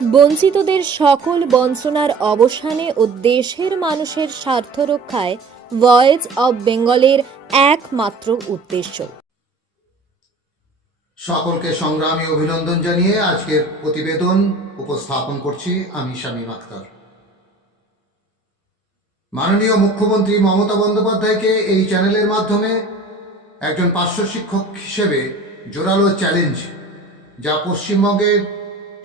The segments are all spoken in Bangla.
বঞ্চিতদের সকল বঞ্চনার অবসানে ও দেশের মানুষের স্বার্থ রক্ষায় ভয়েস অব বেঙ্গলের একমাত্র উদ্দেশ্য। সকলকে সংগ্রামী অভিনন্দন জানিয়ে আজকের প্রতিবেদন উপস্থাপন করছি আমি শামীম আখতার। মাননীয় মুখ্যমন্ত্রী মমতা বন্দ্যোপাধ্যায়কে এই চ্যানেলের মাধ্যমে একজন পার্শ্ব শিক্ষক হিসেবে জোরালো চ্যালেঞ্জ, যা পশ্চিমবঙ্গের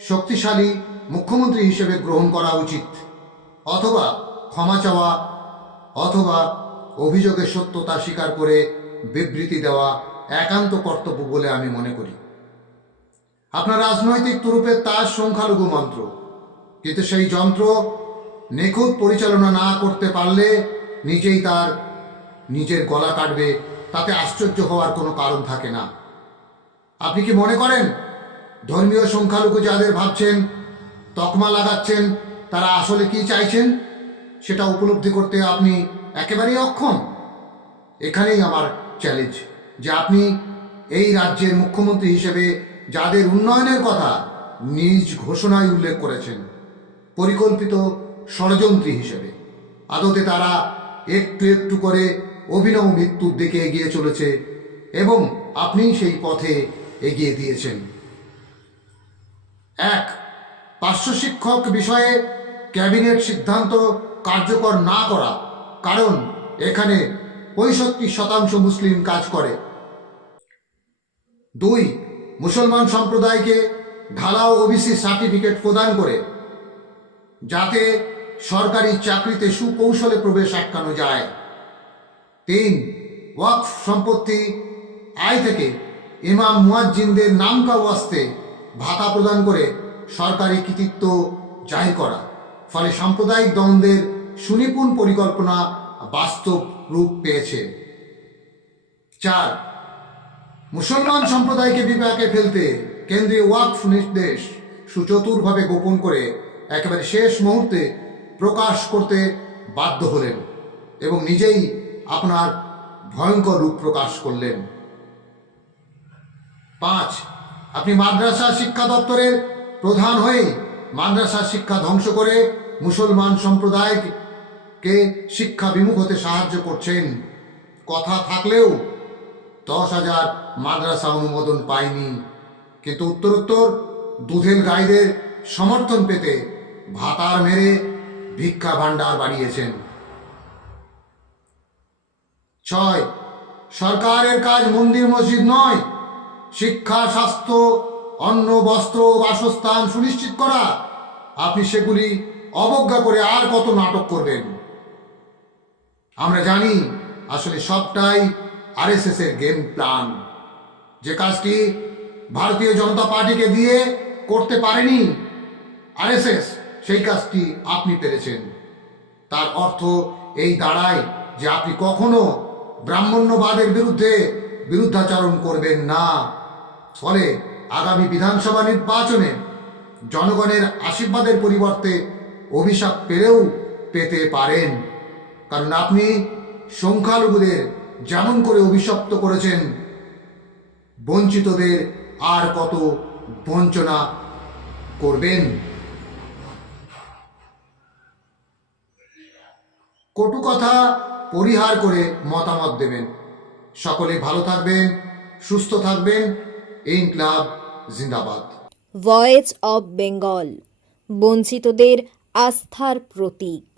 শক্তিশালী মুখ্যমন্ত্রী হিসেবে গ্রহণ করা উচিত, অথবা ক্ষমা চাওয়া, অথবা অভিযোগের সত্যতা স্বীকার করে বিবৃতি দেওয়া একান্ত কর্তব্য বলে আমি মনে করি। আপনার রাজনৈতিক তুরুপের তার সংখ্যালঘু মন্ত্র, কিন্তু সেই যন্ত্র নিখুঁত পরিচালনা না করতে পারলে নিজেই তার নিজের গলা কাটবে, তাতে আশ্চর্য হওয়ার কোনো কারণ থাকে না। আপনি কি মনে করেন ধর্মীয় সংখ্যালঘু যাদের ভাবছেন, তকমা লাগাচ্ছেন, তারা আসলে কি চাইছেন সেটা উপলব্ধি করতে আপনি একেবারেই অক্ষম? এখানেই আমার চ্যালেঞ্জ, যে আপনি এই রাজ্যের মুখ্যমন্ত্রী হিসেবে যাদের উন্নয়নের কথা নিজ ঘোষণায় উল্লেখ করেছেন পরিকল্পিত ষড়যন্ত্রী হিসেবে, আদতে তারা একটু একটু করে অভিনব মৃত্যুর দিকে এগিয়ে চলেছে এবং আপনি সেই পথে এগিয়ে দিয়েছেন। এক, পার্শ্ব শিক্ষক বিষয়ে ক্যাবিনেট সিদ্ধান্ত কার্যকর না করা, কারণ এখানে 65% মুসলিম কাজ করে। 2, মুসলমান সম্প্রদায়কে ঢালাও ওবিসি সার্টিফিকেট প্রদান করে যাতে সরকারি চাকরিতে সুকৌশলে প্রবেশ আটকানো যায়। 3, ওয়াকফ সম্পত্তি আয় থেকে ইমাম মুয়াজ্জিনদের নামকা ওয়াস্তে ভাতা প্রদান করে সরকারি কৃতিত্ব জাহির করা, ফলে সাম্প্রদায়িক দ্বন্দ্বের সুনিপুণ পরিকল্পনা বাস্তব রূপ পেয়েছে। 4, মুসলমান সম্প্রদায়কে বিপাকে ফেলতে কেন্দ্রীয় ওয়াকফ নির্দেশ সুচতুরভাবে গোপন করে একেবারে শেষ মুহূর্তে প্রকাশ করতে বাধ্য হলেন এবং নিজেই আপনার ভয়ঙ্কর রূপ প্রকাশ করলেন। 5, আপনি মাদ্রাসা শিক্ষা দপ্তরের প্রধান হয়ে মাদ্রাসা শিক্ষা ধ্বংস করে মুসলমান সম্প্রদায়কে শিক্ষা বিমুখ হতে সাহায্য করছেন। কথা থাকলেও 10,000 মাদ্রাসা অনুমোদন পায়নি, কিন্তু উত্তরোত্তর দুধেল গাইদের সমর্থন পেতে ভাতার মেরে ভিক্ষা ভাণ্ডার বাড়িয়েছেন। 6, সরকারের কাজ মন্দির মসজিদ নয়, শিক্ষা, স্বাস্থ্য, অন্ন, বস্ত্র, বাসস্থান সুনিশ্চিত করা। আপনি সেগুলি অবজ্ঞা করে আর কত নাটক করবেন? আমরা জানি আসলে সবটাই আরএসএস এর গেম প্ল্যান। যে কাজটি ভারতীয় জনতা পার্টিকে দিয়ে করতে পারেনি আরএসএস, সেই কাজটি আপনি পেরেছেন। তার অর্থ এই দাঁড়ায় যে আপনি কখনো ব্রাহ্মণ্যবাদের বিরুদ্ধে বিরুদ্ধাচরণ করবেন না। ফলে আগামী বিধানসভা নির্বাচনে জনগণের আশীর্বাদের পরিবর্তে অভিশাপ পেতে পারেন, কারণ আপনি সংখ্যালঘুদের যেমন করে অভিশপ্ত করেছেন, বঞ্চিতদের আর কত বঞ্চনা করবেন? কটু কথা পরিহার করে মতামত দেবেন। সকলে ভালো থাকবেন, সুস্থ থাকবেন। ইনকলাব জিন্দাবাদ। ভয়েস অব বেঙ্গল, বঞ্চিতদের আস্থার প্রতীক।